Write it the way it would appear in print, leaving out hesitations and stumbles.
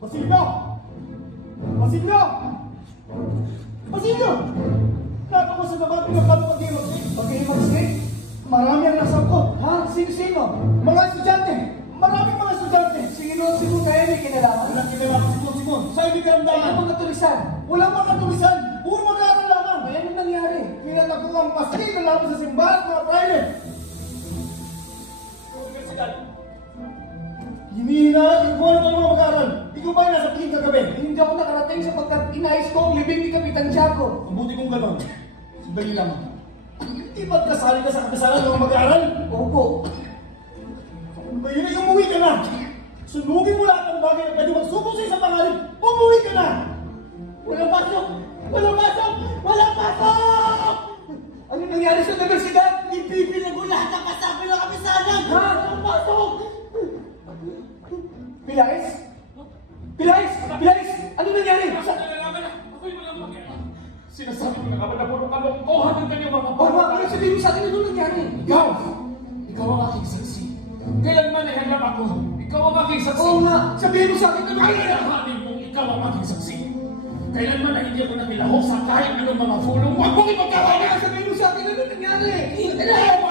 Basilio! Basilio! Basilio! Napa ko sa naman pinapalo pag-imagsik? Pag-imagsik? Marami ang nasangkot. Ha? Sino-sino? Mga estudyante. Maraming mga estudyante. Sino kaya may kinalaman? Walang kinalaman Simon. Sa'yo di karamdaman. Ay, mga tulisan. Walang mga tulisan. Puro mag-aaral lamang. Ay, anong nangyari? Pinatako ang paski na lamang sa simbahan, mga praile. Universidad. Hinihina, ikuha na mga mag-aaral. Ikaw ba nasa tingin kagabi? Hindi ako nakarating sapagkat inayos ko ang libing ni Kapitan Tiago. Ang buti kong gano'n. Sandali lang. Hindi ba't kasali ka sa kapisanan ng mag-aaral? Opo. Ano ba yun ay umuwi ka na? Sunugin mo lahat ng bagay na pwede magsubok sa isang pangalan. Umuwi ka na! Walang pasok! Walang pasok! Walang pasok! Ano nangyari sa universidad? Ibibilang ko lahat ang kasabi ng kapisanan! Ha? Walang pasok! Pilares? Pilares! Pilares! Ano nangyari? Ako'y walang pakialam. Sinasabi ko na naman na puro kalokohan ng kanyang mga Ano sabihin mo sa akin ano nangyari? Ikaw ang aking saksi. Kailanman ay hanap ako. Ikaw ang aking saksi. Oo nga, sabihin mo sa akin ano nangyari? Kailanmanin mong ikaw ang aking saksi. Kailanman ay hindi ako nakilahok sa kahit anong mga fulong. Huwag mong ipagkawala! Sabihin mo sa akin ano nangyari? Ikaw